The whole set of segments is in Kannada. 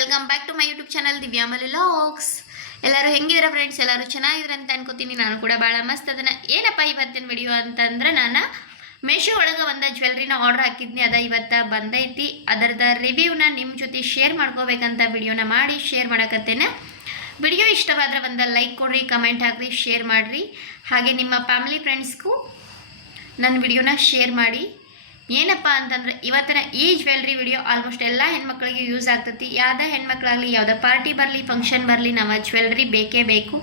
Welcome back to my YouTube channel Divyamali logs. ಎಲ್ಲರೂ ಹೆಂಗಿದ್ದೀರಾ ಫ್ರೆಂಡ್ಸ್? ಎಲ್ಲರೂ ಚೆನ್ನಾಗಿದ್ರೆ ಅಂತ ಅನ್ಕೋತೀನಿ. ನಾನು ಕೂಡ ಭಾಳ ಮಸ್ತ್ ಅದನ್ನು. ಏನಪ್ಪ ಇವತ್ತಿನ ವಿಡಿಯೋ ಅಂತಂದ್ರೆ, ನಾನು ಮೇಶೋ ಒಳಗೆ ಒಂದು ಜ್ಯುವೆಲ್ರಿನ ಆರ್ಡರ್ ಹಾಕಿದ್ನಿ. ಅದ ಇವತ್ತು ಬಂದೈತಿ. ಅದರದ ರಿವ್ಯೂನ ನಿಮ್ಮ ಜೊತೆ ಶೇರ್ ಮಾಡ್ಕೋಬೇಕಂತ ವಿಡಿಯೋನ ಮಾಡಿ ಶೇರ್ ಮಾಡಕತ್ತೇನೆ. ವಿಡಿಯೋ ಇಷ್ಟವಾದರೆ ಒಂದು ಲೈಕ್ ಕೊಡ್ರಿ, ಕಮೆಂಟ್ ಹಾಕ್ರಿ, ಶೇರ್ ಮಾಡಿರಿ. ಹಾಗೆ ನಿಮ್ಮ ಫ್ಯಾಮಿಲಿ ಫ್ರೆಂಡ್ಸ್ಗೂ ನನ್ನ ವಿಡಿಯೋನ ಶೇರ್ ಮಾಡಿ. ಏನಪ್ಪ ಅಂತಂದ್ರೆ, ಇವತ್ತಿನ ಈ ಜ್ಯುವೆಲ್ರಿ ವಿಡಿಯೋ ಆಲ್ಮೋಸ್ಟ್ ಎಲ್ಲ ಹೆಣ್ಮಕ್ಳಿಗೆ ಯೂಸ್ ಆಗ್ತೈತಿ. ಯಾವುದೇ ಹೆಣ್ಮಕ್ಳಾಗಲಿ, ಯಾವುದೇ ಪಾರ್ಟಿ ಬರಲಿ, ಫಂಕ್ಷನ್ ಬರಲಿ, ನಾವು ಜ್ಯುವೆಲ್ರಿ ಬೇಕೇ ಬೇಕು.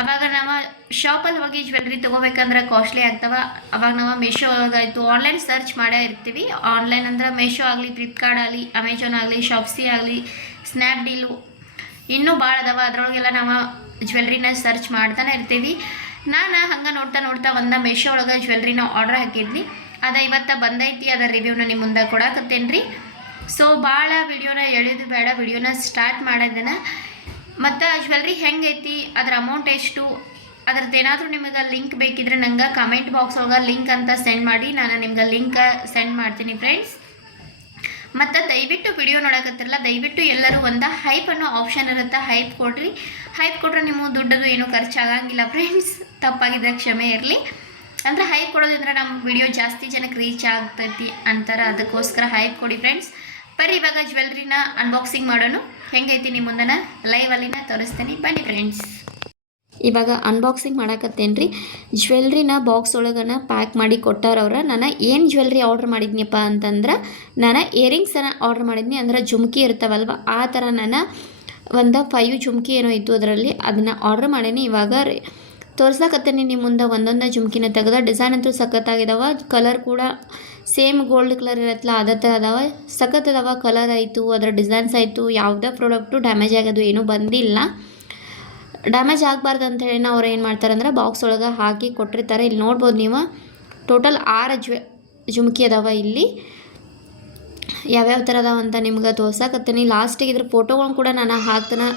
ಅವಾಗ ನಾವು ಶಾಪಲ್ಲಿ ಹೋಗಿ ಜ್ಯುವೆಲ್ರಿ ತೊಗೋಬೇಕಂದ್ರೆ ಕಾಸ್ಟ್ಲಿ ಆಗ್ತವೆ. ಅವಾಗ ನಾವು ಮೇಶೋ ಆಯಿತು ಆನ್ಲೈನ್ ಸರ್ಚ್ ಮಾಡೇ ಇರ್ತೀವಿ. ಆನ್ಲೈನ್ ಅಂದ್ರೆ ಮೇಶೋ ಆಗಲಿ, ಫ್ಲಿಪ್ಕಾರ್ಟ್ ಆಗಲಿ, ಅಮೆಜಾನ್ ಆಗಲಿ, ಶಾಪ್ಸಿ ಆಗಲಿ, ಸ್ನ್ಯಾಪ್ಡೀಲು ಇನ್ನೂ ಭಾಳ ಅದಾವೆ. ಅದರೊಳಗೆಲ್ಲ ನಾವು ಜ್ಯುವೆಲ್ರಿನ ಸರ್ಚ್ ಮಾಡ್ತಾನೆ ಇರ್ತೀವಿ. ನಾನು ಹಂಗೆ ನೋಡ್ತಾ ನೋಡ್ತಾ ಒಂದು ಮೇಶೋ ಒಳಗೆ ಜ್ಯುವೆಲ್ರಿನ ಆರ್ಡರ್ ಹಾಕಿದ್ನಿ. ಅದು ಇವತ್ತು ಬಂದೈತಿ. ಅದರ ರಿವ್ಯೂನ ನಿಮ್ಮ ಮುಂದೆ ಕೊಡಕತ್ತೇನೆ ರೀ. ಸೊ ಭಾಳ ವಿಡಿಯೋನ ಎಳೆದು ಬೇಡ, ವಿಡಿಯೋನ ಸ್ಟಾರ್ಟ್ ಮಾಡೋದನ್ನು. ಮತ್ತು ಜ್ಯುವೆಲ್ರಿ ಹೆಂಗೈತಿ, ಅದರ ಅಮೌಂಟ್ ಎಷ್ಟು, ಅದ್ರದ್ದು ಏನಾದರೂ ನಿಮಗೆ ಲಿಂಕ್ ಬೇಕಿದ್ರೆ ನಂಗೆ ಕಮೆಂಟ್ ಬಾಕ್ಸ್ ಒಳಗೆ ಲಿಂಕ್ ಅಂತ ಸೆಂಡ್ ಮಾಡಿ, ನಾನು ನಿಮ್ಗೆ ಲಿಂಕ್ ಸೆಂಡ್ ಮಾಡ್ತೀನಿ ಫ್ರೆಂಡ್ಸ್. ಮತ್ತು ದಯವಿಟ್ಟು ವಿಡಿಯೋ ನೋಡಕತ್ತಿರಲ್ಲ, ದಯವಿಟ್ಟು ಎಲ್ಲರೂ ಒಂದು ಹೈಪ್ ಅನ್ನೋ ಆಪ್ಷನ್ ಇರುತ್ತೆ, ಹೈಪ್ ಕೊಡ್ರಿ. ಹೈಪ್ ಕೊಟ್ಟರೆ ನಿಮ್ಮ ದುಡ್ಡದು ಏನೂ ಖರ್ಚಾಗಂಗಿಲ್ಲ ಫ್ರೆಂಡ್ಸ್. ತಪ್ಪಾಗಿದ್ದರೆ ಕ್ಷಮೆ ಇರಲಿ. ಅಂದರೆ ಹೈಪ್ ಕೊಡೋದ್ರಿಂದ ನಮ್ಮ ವಿಡಿಯೋ ಜಾಸ್ತಿ ಜನಕ್ಕೆ ರೀಚ್ ಆಗ್ತೈತಿ ಅಂತಾರೆ. ಅದಕ್ಕೋಸ್ಕರ ಹೈಪ್ ಕೊಡಿ ಫ್ರೆಂಡ್ಸ್. ಬರ್ರಿ ಇವಾಗ ಜ್ಯುವೆಲ್ರಿನ ಅನ್ಬಾಕ್ಸಿಂಗ್ ಮಾಡೋಣ. ಹೆಂಗೈತಿ ನಿಮ್ಮ ಮುಂದೆ ಲೈವಲ್ಲಿನ ತೋರಿಸ್ತೀನಿ, ಬನ್ನಿ ಫ್ರೆಂಡ್ಸ್. ಇವಾಗ ಅನ್ಬಾಕ್ಸಿಂಗ್ ಮಾಡಕತ್ತೇನೆ ರೀ. ಜ್ಯುವೆಲ್ರಿನ ಬಾಕ್ಸ್ ಒಳಗನ ಪ್ಯಾಕ್ ಮಾಡಿ ಕೊಟ್ಟಾರವ್ರ. ನಾನು ಏನು ಜ್ಯುವೆಲ್ರಿ ಆರ್ಡ್ರ್ ಮಾಡಿದ್ನಿಪ್ಪ ಅಂತಂದ್ರೆ, ನಾನು ಇಯರಿಂಗ್ಸನ್ನು ಆರ್ಡ್ರ್ ಮಾಡಿದ್ನಿ. ಅಂದ್ರೆ ಜುಮ್ಕಿ ಇರ್ತಾವಲ್ವ, ಆ ಥರ ನಾನು ಒಂದು 5 ಜುಮ್ಕಿ ಏನೋ ಇತ್ತು ಅದರಲ್ಲಿ, ಅದನ್ನು ಆರ್ಡ್ರ್ ಮಾಡೀನಿ. ಇವಾಗ ತೋರ್ಸಕತ್ತೇನೆ ನಿಮ್ಮ ಮುಂದೆ ಒಂದೊಂದು ಜುಮ್ಕಿನ ತೆಗೆದ. ಡಿಸೈನ್ ಅಂತೂ ಸಖತ್ತಾಗಿದ್ದಾವೆ. ಕಲರ್ ಕೂಡ ಸೇಮ್ ಗೋಲ್ಡ್ ಕಲರ್ ಇರತ್ತಲ್ಲ ಅದೇ ಥರ ಅದಾವೆ. ಸಖತ್ತದಾವ. ಕಲರ್ ಆಯಿತು, ಅದರ ಡಿಸೈನ್ಸ್ ಆಯಿತು, ಯಾವುದೇ ಪ್ರಾಡಕ್ಟು ಡ್ಯಾಮೇಜ್ ಆಗೋದು ಏನೂ ಬಂದಿಲ್ಲ. ಡ್ಯಾಮೇಜ್ ಆಗಬಾರ್ದು ಅಂಥೇಳಿ ಅವ್ರು ಏನು ಮಾಡ್ತಾರೆ ಅಂದ್ರೆ ಬಾಕ್ಸ್ ಒಳಗೆ ಹಾಕಿ ಕೊಟ್ಟಿರ್ತಾರೆ. ಇಲ್ಲಿ ನೋಡ್ಬೋದು ನೀವು, ಟೋಟಲ್ 6 ಜುಮ್ಕಿ ಅದಾವೆ. ಇಲ್ಲಿ ಯಾವ್ಯಾವ ಥರ ಅದಾವ ಅಂತ ನಿಮ್ಗೆ ತೋರ್ಸಕತ್ತೀನಿ. ಲಾಸ್ಟಿಗೆ ಇದ್ರ ಫೋಟೋಗಳನ್ನ ಕೂಡ ನಾನು ಹಾಕ್ತೇನೆ,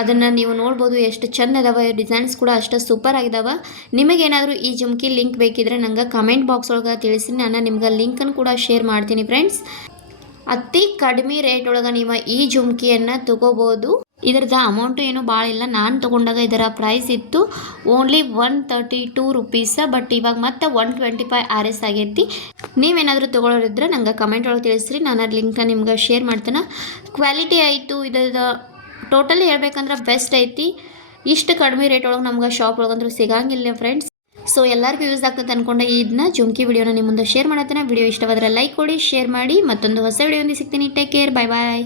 ಅದನ್ನು ನೀವು ನೋಡ್ಬೋದು. ಎಷ್ಟು ಚೆಂದ ಅದಾವೆ, ಡಿಸೈನ್ಸ್ ಕೂಡ ಅಷ್ಟು ಸೂಪರ್ ಆಗಿದಾವೆ. ನಿಮಗೇನಾದರೂ ಈ ಜುಮ್ಕಿ ಲಿಂಕ್ ಬೇಕಿದ್ರೆ ನಂಗೆ ಕಮೆಂಟ್ ಬಾಕ್ಸ್ ಒಳಗೆ ತಿಳಿಸಿ, ನಾನು ನಿಮ್ಗೆ ಲಿಂಕನ್ನು ಕೂಡ ಶೇರ್ ಮಾಡ್ತೀನಿ ಫ್ರೆಂಡ್ಸ್. ಅತಿ ಕಡಿಮೆ ರೇಟ್ ಒಳಗೆ ನೀವು ಈ ಜುಮ್ಕಿಯನ್ನು ತೊಗೋಬೋದು. ಇದರದ ಅಮೌಂಟು ಏನೂ ಭಾಳ ಇಲ್ಲ. ನಾನು ತೊಗೊಂಡಾಗ ಇದರ ಪ್ರೈಸ್ ಇತ್ತು ಓನ್ಲಿ 132 ರುಪೀಸ. ಬಟ್ ಇವಾಗ ಮತ್ತೆ 125 RS ಆಗೈತಿ. ನೀವೇನಾದರೂ ತೊಗೊಳೋರಿದ್ರೆ ನಂಗೆ ಕಮೆಂಟ್ ಒಳಗೆ ತಿಳಿಸ್ರಿ, ನಾನು ಆ ಲಿಂಕ್ನ ನಿಮ್ಗೆ ಶೇರ್ ಮಾಡ್ತೇನೆ. ಕ್ವಾಲಿಟಿ ಆಯಿತು, ಇದರ ಟೋಟಲಿ ಹೇಳ್ಬೇಕಂದ್ರೆ ಬೆಸ್ಟ್ ಐತಿ. ಇಷ್ಟು ಕಡಿಮೆ ರೇಟ್ ಒಳಗೆ ನಮ್ಗೆ ಶಾಪ್ ಒಳಗಂದ್ರೂ ಸಿಗಂಗಿಲ್ಲ ಫ್ರೆಂಡ್ಸ್. ಸೊ ಎಲ್ಲರಿಗೂ ಯೂಸ್ ಆಗ್ತದೆ ಅಂದ್ಕೊಂಡೆ ಇದನ್ನ ಜುಮ್ಕಿ ವಿಡಿಯೋನ ನಿಮ್ಮ ಮುಂದೆ ಶೇರ್ ಮಾಡತ್ತೇನೆ. ವಿಡಿಯೋ ಇಷ್ಟವಾದರೆ ಲೈಕ್ ಕೊಡಿ, ಶೇರ್ ಮಾಡಿ. ಮತ್ತೊಂದು ಹೊಸ ವಿಡಿಯೋಂದು ಸಿಗ್ತೀನಿ. ಟೇಕ್ ಕೇರ್, ಬಾಯ್ ಬಾಯ್.